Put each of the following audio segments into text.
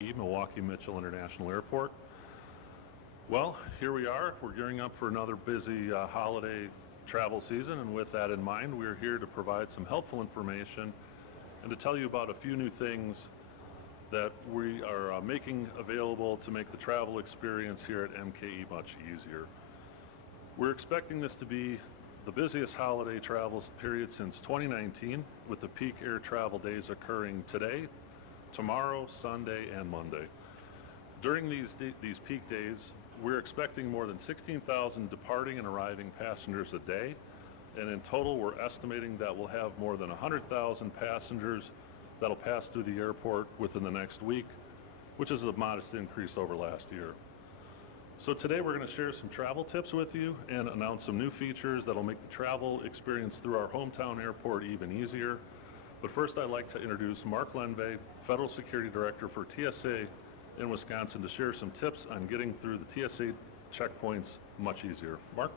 Milwaukee Mitchell International Airport. Well, here we are. We're gearing up for another busy holiday travel season, and with that in mind, we're here to provide some helpful information and to tell you about a few new things that we are making available to make the travel experience here at MKE much easier. We're expecting this to be the busiest holiday travel period since 2019, with the peak air travel days occurring today, tomorrow, Sunday, and Monday. During these peak days, we're expecting more than 16,000 departing and arriving passengers a day, and in total we're estimating that we'll have more than 100,000 passengers that'll pass through the airport within the next week, which is a modest increase over last year. So today we're going to share some travel tips with you and announce some new features that'll make the travel experience through our hometown airport even easier. But first, I'd like to introduce Mark Lenve, Federal Security Director for TSA in Wisconsin, to share some tips on getting through the TSA checkpoints much easier. Mark?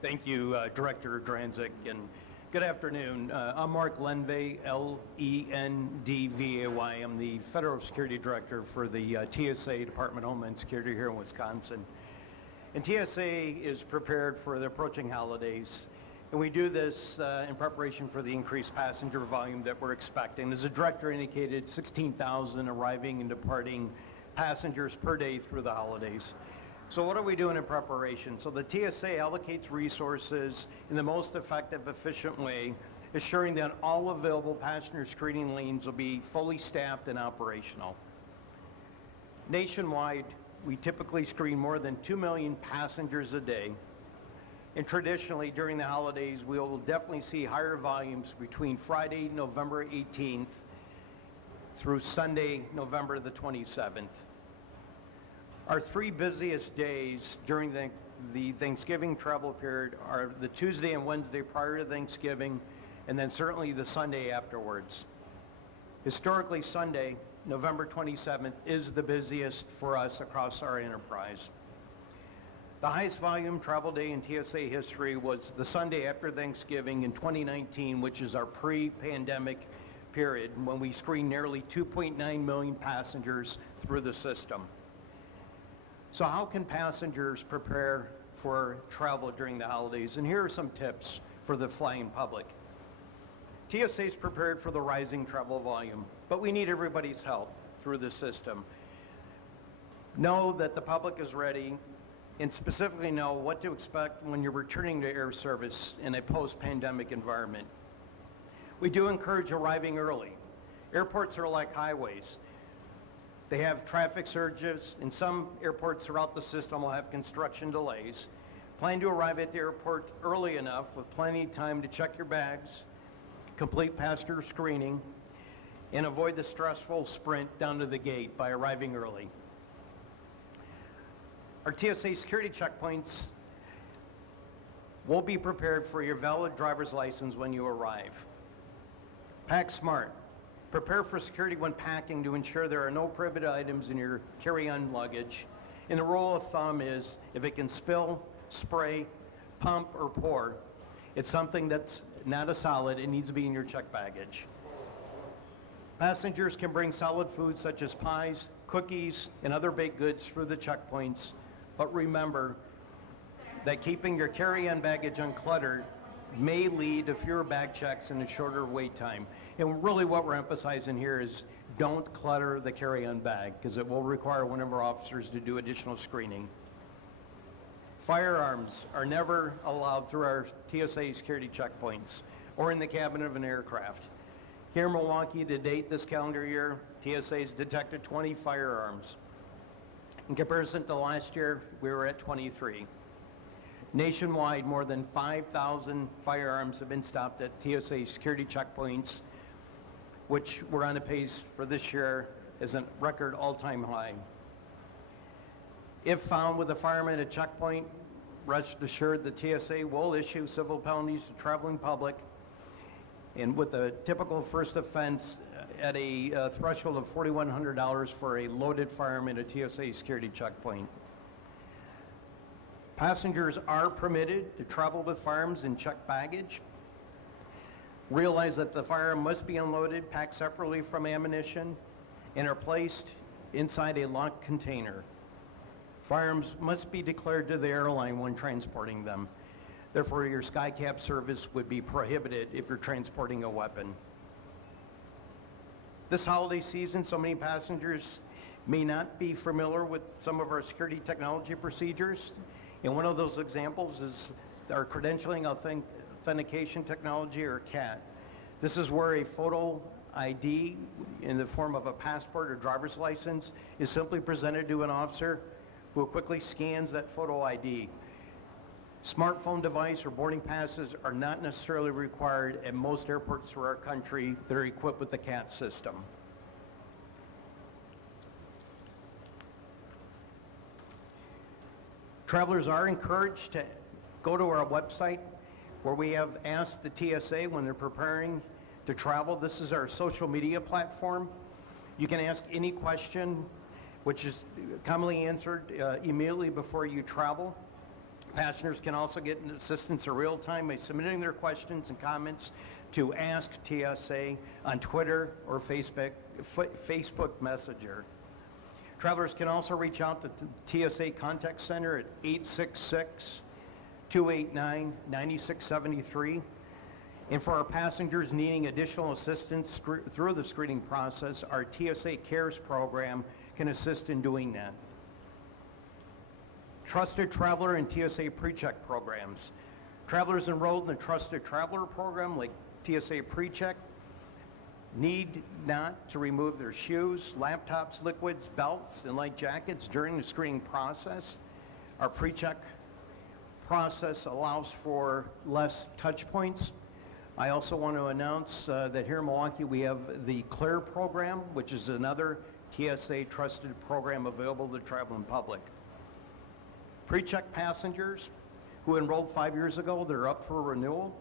Thank you, Director Dranzik, and good afternoon. I'm Mark Lenve, L-E-N-D-V-A-Y. I'm the Federal Security Director for the TSA, Department of Homeland Security here in Wisconsin. And TSA is prepared for the approaching holidays, and we do this in preparation for the increased passenger volume that we're expecting. As the Director indicated, 16,000 arriving and departing passengers per day through the holidays. So what are we doing in preparation? So the TSA allocates resources in the most effective, efficient way, assuring that all available passenger screening lanes will be fully staffed and operational. Nationwide, we typically screen more than 2 million passengers a day. And traditionally, during the holidays, we will definitely see higher volumes between Friday, November 18th through Sunday, November the 27th. Our three busiest days during the Thanksgiving travel period are the Tuesday and Wednesday prior to Thanksgiving, and then certainly the Sunday afterwards. Historically, Sunday, November 27th, is the busiest for us across our enterprise. The highest volume travel day in TSA history was the Sunday after Thanksgiving in 2019, which is our pre-pandemic period, when we screened nearly 2.9 million passengers through the system. So how can passengers prepare for travel during the holidays? And here are some tips for the flying public. TSA is prepared for the rising travel volume, but we need everybody's help through the system. Know that the public is ready, and specifically know what to expect when you're returning to air service in a post-pandemic environment. We do encourage arriving early. Airports are like highways. They have traffic surges, and some airports throughout the system will have construction delays. Plan to arrive at the airport early enough with plenty of time to check your bags, complete passenger screening, and avoid the stressful sprint down to the gate by arriving early. Our TSA security checkpoints will be prepared for your valid driver's license when you arrive. Pack smart. Prepare for security when packing to ensure there are no prohibited items in your carry-on luggage. And the rule of thumb is if it can spill, spray, pump, or pour, it's something that's not a solid. It needs to be in your checked baggage. Passengers can bring solid foods such as pies, cookies, and other baked goods through the checkpoints. But remember that keeping your carry-on baggage uncluttered may lead to fewer bag checks and a shorter wait time. And really what we're emphasizing here is don't clutter the carry-on bag, because it will require one of our officers to do additional screening. Firearms are never allowed through our TSA security checkpoints or in the cabin of an aircraft. Here in Milwaukee to date this calendar year, TSA has detected 20 firearms. In comparison to last year, we were at 23. Nationwide, more than 5,000 firearms have been stopped at TSA security checkpoints, which we're on a pace for this year as a record all-time high. If found with a firearm at a checkpoint, rest assured the TSA will issue civil penalties to traveling public, and with a typical first offense at a threshold of $4,100 for a loaded firearm at a TSA security checkpoint. Passengers are permitted to travel with firearms in checked baggage. Realize that the firearm must be unloaded, packed separately from ammunition, and are placed inside a locked container. Firearms must be declared to the airline when transporting them. Therefore, your SkyCap service would be prohibited if you're transporting a weapon. This holiday season, so many passengers may not be familiar with some of our security technology procedures. And one of those examples is our credentialing authentication technology, or CAT. This is where a photo ID in the form of a passport or driver's license is simply presented to an officer who quickly scans that photo ID. Smartphone device or boarding passes are not necessarily required at most airports through our country that are equipped with the CAT system. Travelers are encouraged to go to our website, where we have asked the TSA when they're preparing to travel. This is our social media platform. You can ask any question, which is commonly answered immediately before you travel. Passengers can also get assistance in real time by submitting their questions and comments to Ask TSA on Twitter or Facebook Messenger. Travelers can also reach out to the TSA Contact Center at 866-289-9673. And for our passengers needing additional assistance through the screening process, our TSA Cares program can assist in doing that. Trusted Traveler and TSA PreCheck programs. Travelers enrolled in the Trusted Traveler program, like TSA PreCheck, need not to remove their shoes, laptops, liquids, belts, and light jackets during the screening process. Our PreCheck process allows for less touch points. I also want to announce that here in Milwaukee we have the CLEAR program, which is another TSA trusted program available to the traveling public. PreCheck passengers who enrolled 5 years ago, they're up for renewal,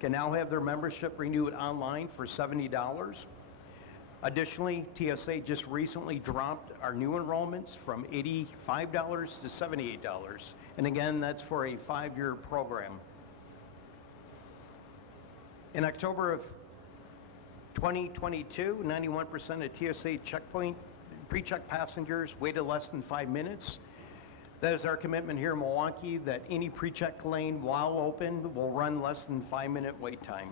can now have their membership renewed online for $70. Additionally, TSA just recently dropped our new enrollments from $85 to $78. And again, that's for a 5-year program. In October of 2022, 91% of TSA checkpoint PreCheck passengers waited less than 5 minutes. That is our commitment here in Milwaukee, that any PreCheck lane, while open, will run less than 5-minute wait time.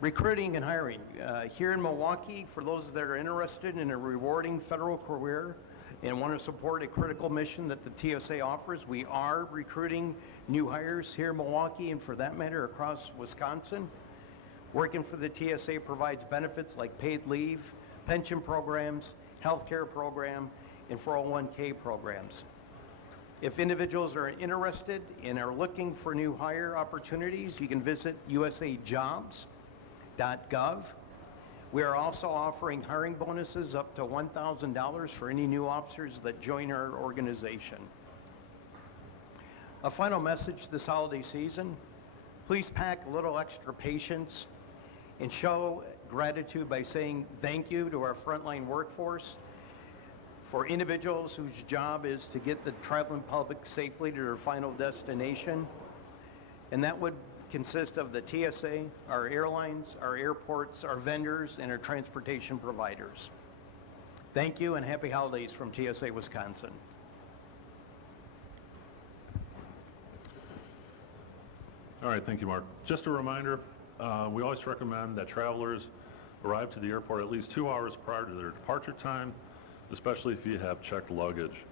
Recruiting and hiring. Here in Milwaukee, for those that are interested in a rewarding federal career and want to support a critical mission that the TSA offers, we are recruiting new hires here in Milwaukee, and for that matter, across Wisconsin. Working for the TSA provides benefits like paid leave, pension programs, healthcare program, and 401k programs. If individuals are interested and are looking for new hire opportunities, you can visit usajobs.gov. We are also offering hiring bonuses up to $1,000 for any new officers that join our organization. A final message this holiday season: please pack a little extra patience and show gratitude by saying thank you to our frontline workforce, for individuals whose job is to get the traveling public safely to their final destination. And that would consist of the TSA, our airlines, our airports, our vendors, and our transportation providers. Thank you, and happy holidays from TSA Wisconsin. All right, thank you, Mark. Just a reminder, we always recommend that travelers arrive to the airport at least 2 hours prior to their departure time, especially if you have checked luggage.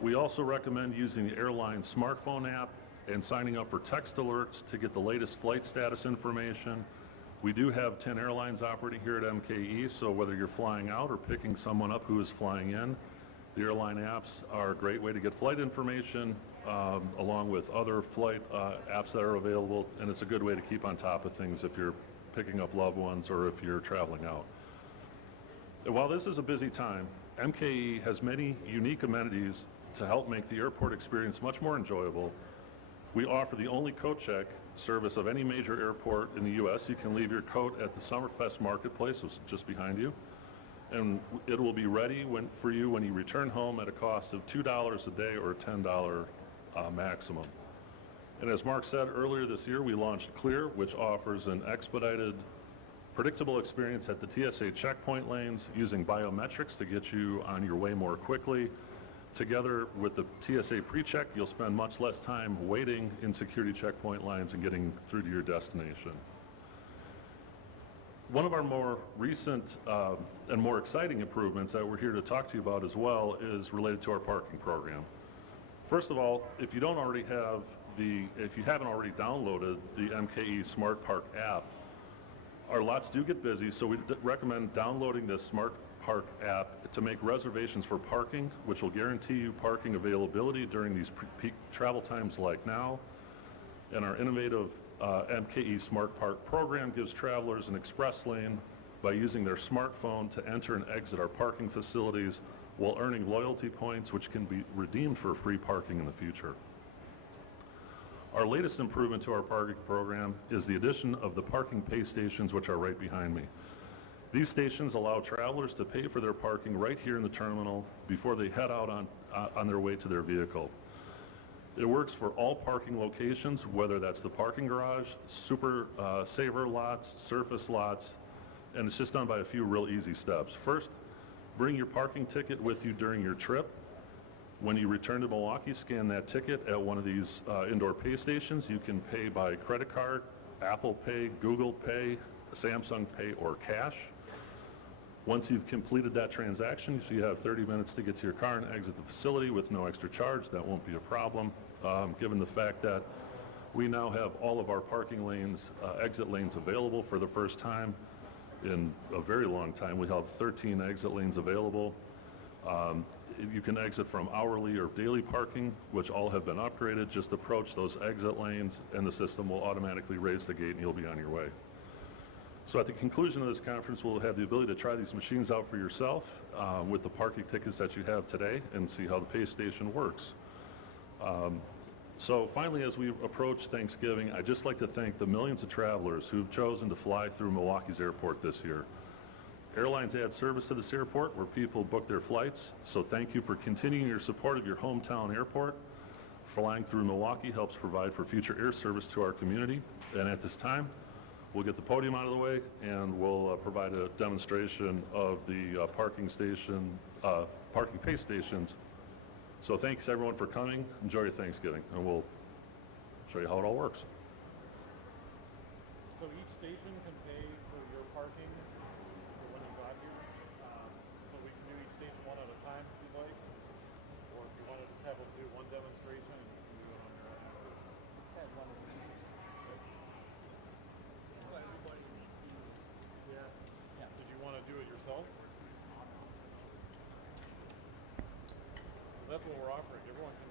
We also recommend using the airline smartphone app and signing up for text alerts to get the latest flight status information. We do have 10 airlines operating here at MKE, so whether you're flying out or picking someone up who is flying in, the airline apps are a great way to get flight information, along with other flight apps that are available, and it's a good way to keep on top of things if you're picking up loved ones or if you're traveling out. And while this is a busy time, MKE has many unique amenities to help make the airport experience much more enjoyable. We offer the only coat check service of any major airport in the U.S. You can leave your coat at the Summerfest Marketplace, which is just behind you, and it will be ready for you when you return home at a cost of $2 a day or a $10 maximum. And as Mark said earlier this year, we launched Clear, which offers an expedited, predictable experience at the TSA checkpoint lanes using biometrics to get you on your way more quickly. Together with the TSA pre-check, you'll spend much less time waiting in security checkpoint lines and getting through to your destination. One of our more recent and more exciting improvements that we're here to talk to you about as well is related to our parking program. First of all, if you haven't already downloaded the MKE Smart Park app, our lots do get busy, so we recommend downloading this Smart Park app to make reservations for parking, which will guarantee you parking availability during these peak travel times like now. And our innovative MKE Smart Park program gives travelers an express lane by using their smartphone to enter and exit our parking facilities while earning loyalty points, which can be redeemed for free parking in the future. Our latest improvement to our parking program is the addition of the parking pay stations, which are right behind me. These stations allow travelers to pay for their parking right here in the terminal before they head out on their way to their vehicle. It works for all parking locations, whether that's the parking garage, super saver lots, surface lots, and it's just done by a few real easy steps. First, bring your parking ticket with you during your trip. When you return to Milwaukee, scan that ticket at one of these indoor pay stations. You can pay by credit card, Apple Pay, Google Pay, Samsung Pay, or cash. Once you've completed that transaction, so you have 30 minutes to get to your car and exit the facility with no extra charge. That won't be a problem, given the fact that we now have all of our parking lanes, exit lanes available for the first time in a very long time. We have 13 exit lanes available. You can exit from hourly or daily parking, which all have been upgraded. Just approach those exit lanes and the system will automatically raise the gate and you'll be on your way. So at the conclusion of this conference, we'll have the ability to try these machines out for yourself with the parking tickets that you have today and see how the pay station works. So finally, as we approach Thanksgiving, I'd just like to thank the millions of travelers who've chosen to fly through Milwaukee's airport this year. Airlines add service to this airport where people book their flights, so thank you for continuing your support of your hometown airport. Flying through Milwaukee helps provide for future air service to our community, and at this time, we'll get the podium out of the way and we'll provide a demonstration of the parking pay stations. So thanks everyone for coming. Enjoy your Thanksgiving and we'll show you how it all works. So each station can pay for your parking for when you got here. So we can do each station one at a time if you'd like. Or if you want to just have us do one demonstration, you can do it on your own. Let's have one of these. So everybody sees. Yeah. Yeah. Did you want to do it yourself? Because that's what we're offering. Everyone can